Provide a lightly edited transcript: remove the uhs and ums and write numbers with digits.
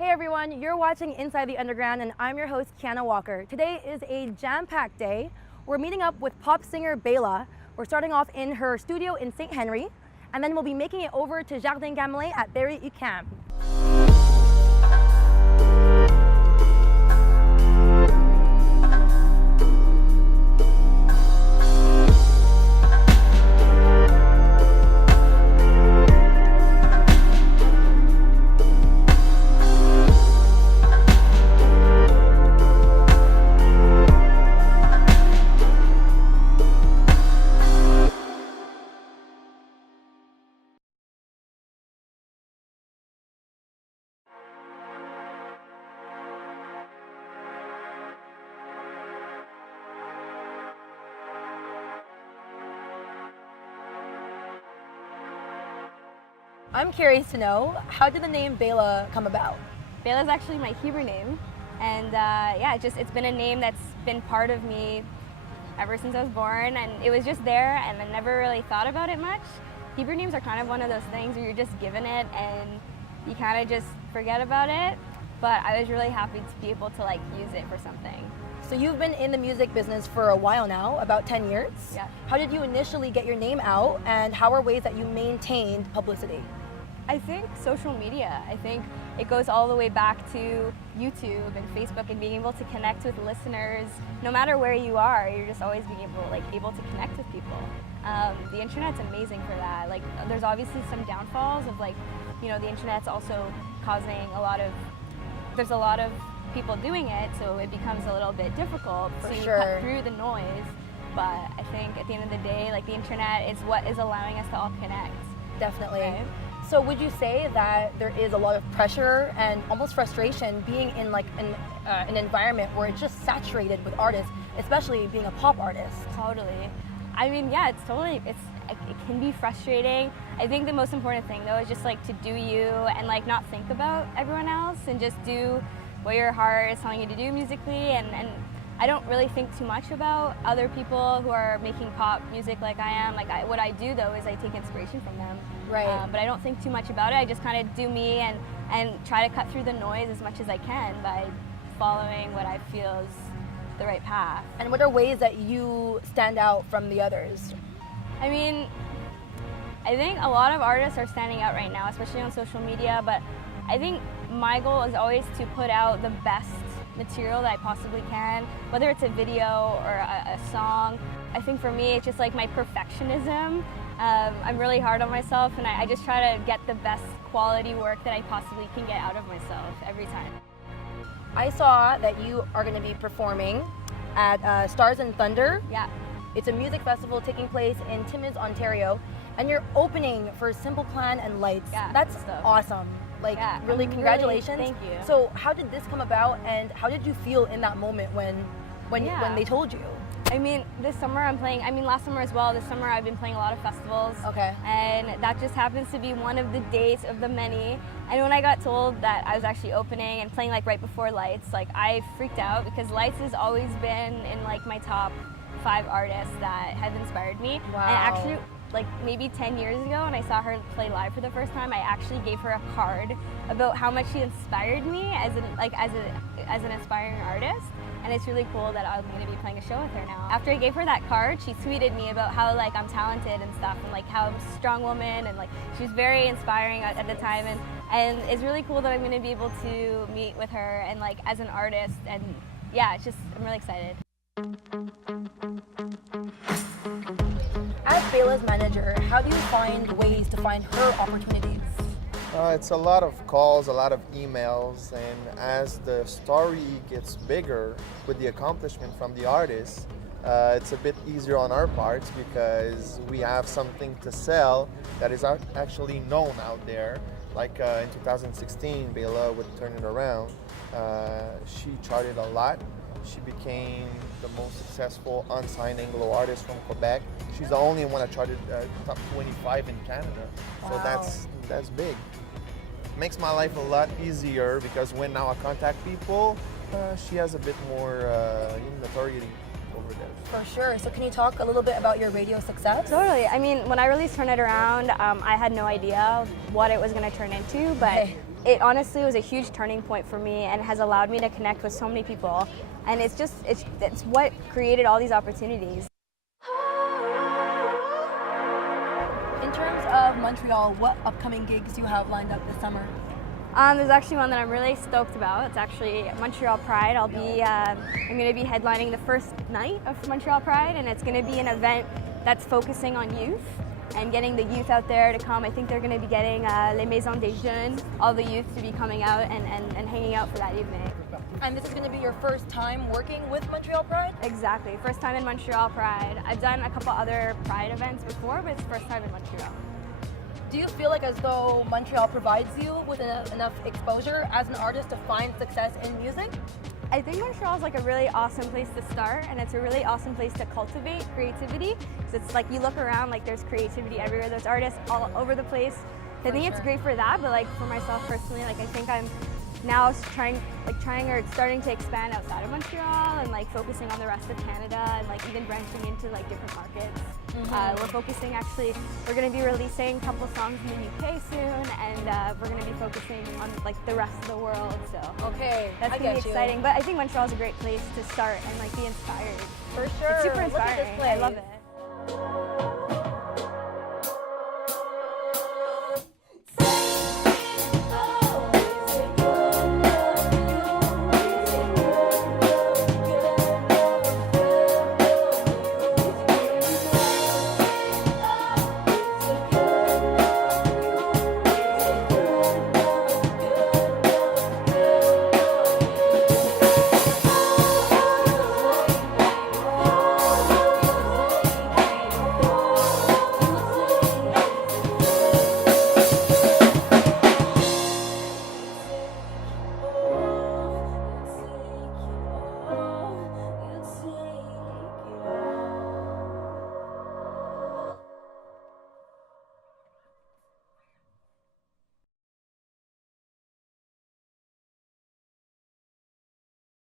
Hey everyone, you're watching Inside the Underground and I'm your host, Kiana Walker. Today is a jam-packed day. We're meeting up with pop singer Bayla. We're starting off in her studio in St. Henry, and then we'll be making it over to Jardin Gamelin at Berry-UQAM. I'm curious to know, how did the name Bayla come about? Bayla is actually my Hebrew name, and it's been a name that's been part of me ever since I was born, and it was just there, and I never really thought about it much. Hebrew names are kind of one of those things where you're just given it, and you kind of just forget about it, but I was really happy to be able to use it for something. So you've been in the music business for a while now, about 10 years. Yeah. How did you initially get your name out, and how are ways that you maintained publicity? I think social media. I think it goes all the way back to YouTube and Facebook and being able to connect with listeners. No matter where you are, you're just always being able to connect with people. The internet's amazing for that. There's obviously some downfalls of the internet's also causing there's a lot of people doing it, so it becomes a little bit difficult to cut through the noise. But I think at the end of the day, the internet is what is allowing us to all connect. Definitely. Right? So would you say that there is a lot of pressure and almost frustration being in an environment where it's just saturated with artists, especially being a pop artist? Totally. I mean, yeah, it can be frustrating. I think the most important thing though is just to do you and not think about everyone else and just do what your heart is telling you to do musically, and I don't really think too much about other people who are making pop music like I am. What I do though is I take inspiration from them. Right. But I don't think too much about it. I just kind of do me and try to cut through the noise as much as I can by following what I feel is the right path. And what are ways that you stand out from the others? I mean, I think a lot of artists are standing out right now, especially on social media, but I think my goal is always to put out the best material that I possibly can, whether it's a video or a song. I think for me, it's just my perfectionism. I'm really hard on myself, and I just try to get the best quality work that I possibly can get out of myself every time. I saw that you are going to be performing at Stars and Thunder. Yeah. It's a music festival taking place in Timmins, Ontario, and you're opening for Simple Plan and Lights. Yeah, that's awesome. Really, congratulations. Thank you. So how did this come about, and how did you feel in that moment when they told you? I mean, this summer last summer as well, this summer I've been playing a lot of festivals. Okay. And that just happens to be one of the dates of the many. And when I got told that I was actually opening and playing right before Lights, I freaked out, because Lights has always been in my top 5 artists that have inspired me. Wow. And actually, maybe 10 years ago when I saw her play live for the first time, I actually gave her a card about how much she inspired me as an aspiring artist. And it's really cool that I'm going to be playing a show with her now. After I gave her that card, she tweeted me about how I'm talented and stuff, and how I'm a strong woman, and she was very inspiring at the time, and it's really cool that I'm going to be able to meet with her and as an artist, and yeah, I'm really excited. As Bayla's manager, how do you find ways to find her opportunities? It's a lot of calls, a lot of emails, and as the story gets bigger with the accomplishment from the artist, it's a bit easier on our parts because we have something to sell that is actually known out there. In 2016, Bayla would Turn It Around. She charted a lot. She became the most successful unsigned Anglo artist from Quebec. She's the only one that charted top 25 in Canada. So Wow. that's big. Makes my life a lot easier because when now I contact people, she has a bit more notoriety over there. For sure. So can you talk a little bit about your radio success? Totally. I mean, when I released Turn It Around, I had no idea what it was going to turn into, but it honestly was a huge turning point for me and has allowed me to connect with so many people. And it's what created all these opportunities. In terms of Montreal, what upcoming gigs do you have lined up this summer? There's actually one that I'm really stoked about. It's actually Montreal Pride. I'm going to be headlining the first night of Montreal Pride, and it's going to be an event that's focusing on youth and getting the youth out there to come. I think they're going to be getting Les Maisons des Jeunes, all the youth to be coming out and hanging out for that evening. And this is going to be your first time working with Montreal Pride? Exactly, first time in Montreal Pride. I've done a couple other Pride events before, but it's first time in Montreal. Do you feel like as though Montreal provides you with enough exposure as an artist to find success in music? I think Montreal is like a really awesome place to start, and it's a really awesome place to cultivate creativity. Because it's like you look around, like there's creativity everywhere. There's artists all over the place. I think it's great for that, but like for myself personally, like I think I'm now trying or starting to expand outside of Montreal and like focusing on the rest of Canada and like even branching into like different markets. We're focusing we're going to be releasing a couple songs in the UK soon, and we're going to be focusing on like the rest of the world. So okay, that's going to be exciting. But I think Montreal is a great place to start and like be inspired. For sure. It's super Look at this inspiring. I love place. it.